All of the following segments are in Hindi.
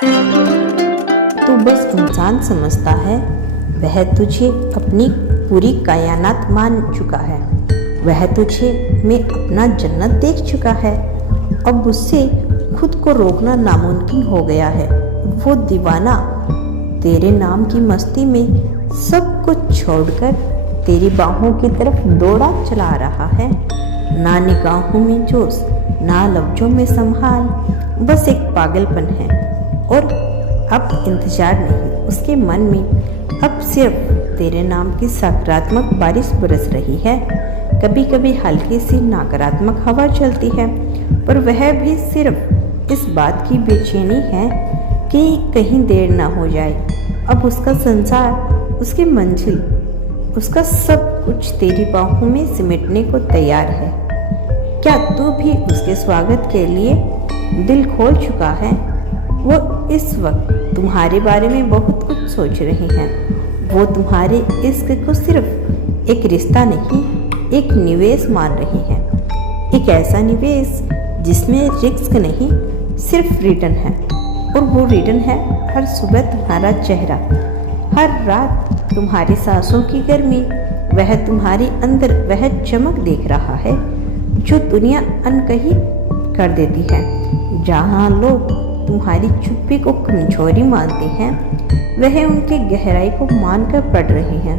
तू बस इंसान समझता है, वह तुझे अपनी पूरी कायनात मान चुका है। वह तुझे में अपना जन्नत देख चुका है। अब उससे खुद को रोकना नामुमकिन हो गया है। वो दीवाना तेरे नाम की मस्ती में सब कुछ छोड़कर तेरी बाहों की तरफ दौड़ा चला रहा है। ना निगाहों में जोश, ना लफ्जों में संभाल, बस एक पागलपन है। और अब इंतजार नहीं, उसके मन में अब सिर्फ तेरे नाम की सकारात्मक बारिश बरस रही है। कभी कभी हल्की सी नकारात्मक हवा चलती है, पर वह भी सिर्फ इस बात की बेचैनी है कि कहीं देर ना हो जाए। अब उसका संसार, उसकी मंजिल, उसका सब कुछ तेरी बाहों में सिमटने को तैयार है। क्या तू भी उसके स्वागत के लिए दिल खोल चुका है? वो इस वक्त तुम्हारे बारे में बहुत कुछ सोच रही हैं। वो तुम्हारे इश्क को सिर्फ एक रिश्ता नहीं, एक निवेश मान रही हैं। एक ऐसा निवेश जिसमें रिस्क नहीं, सिर्फ रिटर्न है। और वो रिटर्न है हर सुबह तुम्हारा चेहरा, हर रात तुम्हारी सांसों की गर्मी। वह तुम्हारे अंदर वह चमक देख रहा है जो दुनिया अनकही कर देती है। जहाँ लोग तुम्हारी चुप्पी को कमजोरी मानते हैं, वह उनके गहराई को मानकर पढ़ रहे हैं।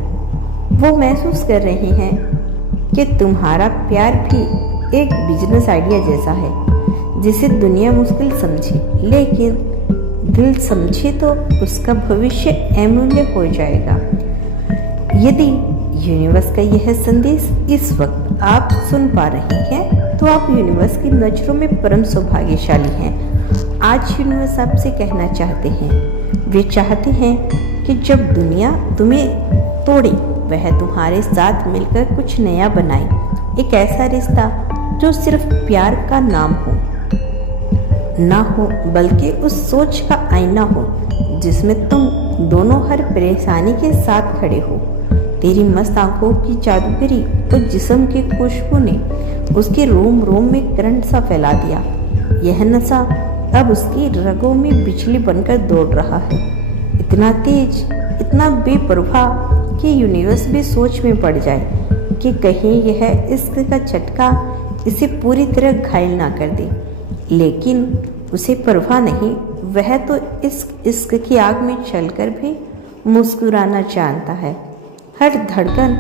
वो महसूस कर रहे हैं कि तुम्हारा प्यार भी एक बिजनेस आइडिया जैसा है, जिसे दुनिया मुश्किल समझे, लेकिन दिल समझे तो उसका भविष्य अमूल्य हो जाएगा। यदि यूनिवर्स का यह संदेश इस वक्त आप सुन पा रहे हैं, तो आप यूनिवर्स की नज़रों में परम सौभाग्यशाली हैं। आज यूनिवर्स आपसे कहना चाहते हैं, वे चाहते हैं कि जब दुनिया तुम्हें तोड़े, वह तुम्हारे साथ मिलकर कुछ नया बनाए। एक ऐसा रिश्ता जो सिर्फ प्यार का नाम हो ना हो, बल्कि उस सोच का आईना हो जिसमें तुम दोनों हर परेशानी के साथ खड़े हो। तेरी मस्त आंखों की जादूगरी और जिस्म की खुशबू ने उसके रोम रोम में करंट सा फैला दिया। यह नशा अब उसकी रगों में बिजली बनकर दौड़ रहा है, इतना तेज, इतना बेपरवाह कि यूनिवर्स भी सोच में पड़ जाए कि कहीं यह इश्क का झटका इसे पूरी तरह घायल ना कर दे। लेकिन उसे परवाह नहीं, वह तो इश्क की आग में चलकर भी मुस्कुराना जानता है। हर धड़कन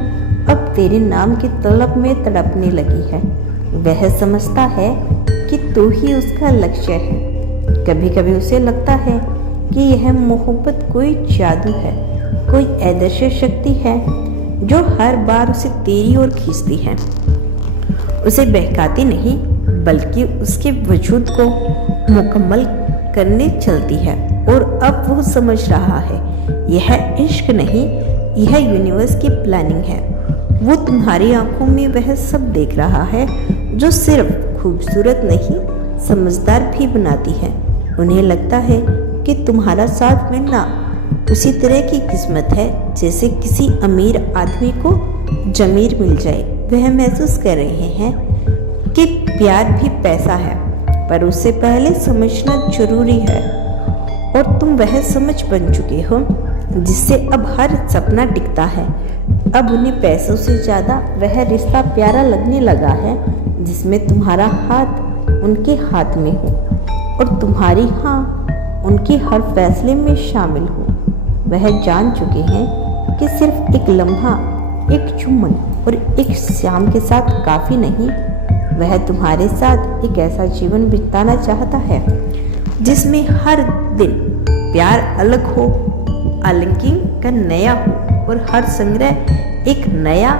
अब तेरे नाम की तलब में तड़पने लगी है। वह समझता है कि तू ही उसका लक्ष्य है। कभी कभी उसे लगता है कि यह मोहब्बत कोई जादू है, कोई अदृश्य शक्ति है जो हर बार उसे तेरी ओर खींचती है, उसे बहकाती नहीं बल्कि उसके वजूद को मुकम्मल करने चलती है। और अब वो समझ रहा है, यह इश्क नहीं, यह यूनिवर्स की प्लानिंग है। वो तुम्हारी आंखों में वह सब देख रहा है जो सिर्फ खूबसूरत नहीं, समझदार भी बनाती है। उन्हें लगता है कि तुम्हारा साथ मिलना उसी तरह की किस्मत है जैसे किसी अमीर आदमी को जमीर मिल जाए। वह महसूस कर रहे हैं कि प्यार भी पैसा है, पर उससे पहले समझना जरूरी है। और तुम वह समझ बन चुके हो जिससे अब हर सपना टिकता है। अब उन्हें पैसों से ज़्यादा वह रिश्ता प्यारा लगने लगा है जिसमें तुम्हारा हाथ उनके हाथ में हो और तुम्हारी हाँ उनके हर फैसले में शामिल हो। वह जान चुके हैं कि सिर्फ एक लम्हा, एक चुम्बन और एक शाम के साथ काफ़ी नहीं। वह तुम्हारे साथ एक ऐसा जीवन बिताना चाहता है जिसमें हर दिन प्यार अलग हो, आलिंगन का नया हो और हर संग्रह एक नया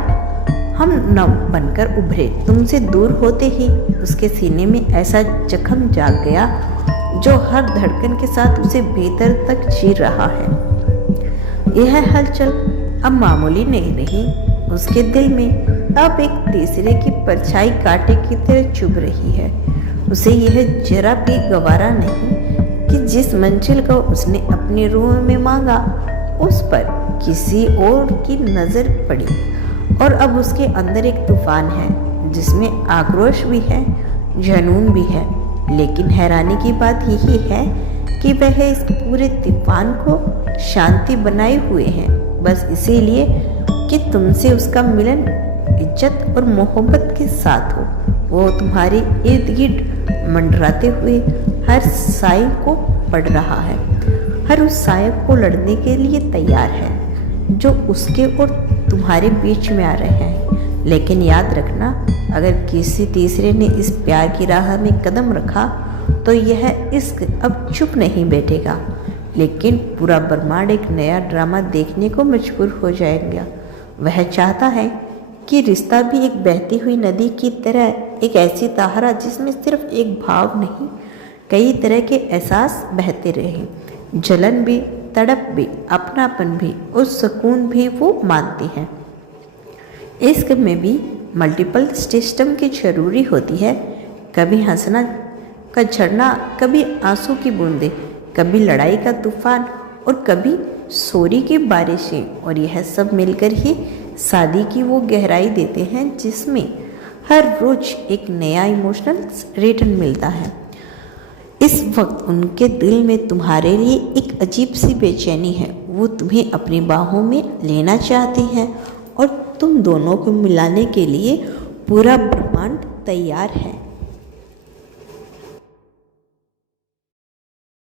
हम नव बनकर उभरे। तुमसे दूर होते ही उसके सीने में ऐसा जख्म जाग गया जो हर धड़कन के साथ उसे भीतर तक चीर रहा है। यह हलचल अब मामूली नहीं रही, उसके दिल में अब एक तीसरे की परछाई कांटे की तरह चुभ रही है। उसे यह जरा भी गवारा नहीं कि जिस मंजिल को उसने अपनी रूह में मांगा, उस पर किसी और की नज़र पड़ी। और अब उसके अंदर एक तूफान है जिसमें आक्रोश भी है, जुनून भी है। लेकिन हैरानी की बात यही है कि वह इस पूरे तूफान को शांति बनाए हुए हैं, बस इसीलिए कि तुमसे उसका मिलन इज्जत और मोहब्बत के साथ हो। वो तुम्हारे इर्द गिर्द मंडराते हुए हर साए को पढ़ रहा है, हर उस साए को लड़ने के लिए तैयार है जो उसके और तुम्हारे बीच में आ रहे हैं। लेकिन याद रखना, अगर किसी तीसरे ने इस प्यार की राह में कदम रखा तो यह इश्क अब चुप नहीं बैठेगा, लेकिन पूरा ब्रह्मांड एक नया ड्रामा देखने को मजबूर हो जाएगा। वह चाहता है कि रिश्ता भी एक बहती हुई नदी की तरह, एक ऐसी धारा जिसमें सिर्फ एक भाव नहीं, कई तरह के एहसास बहते रहे। जलन भी, तड़प भी, अपनापन भी और सुकून भी वो मानती है। इश्क में भी मल्टीपल सिस्टम की जरूरी होती है। कभी हंसना का झरना, कभी आंसू की बूंदें, कभी लड़ाई का तूफान और कभी सोरी की बारिशें, और यह सब मिलकर ही शादी की वो गहराई देते हैं जिसमें हर रोज एक नया इमोशनल रिटर्न मिलता है। इस वक्त उनके दिल में तुम्हारे लिए एक अजीब सी बेचैनी है। वो तुम्हें अपनी बाहों में लेना चाहते हैं और तुम दोनों को मिलाने के लिए पूरा ब्रह्मांड तैयार है।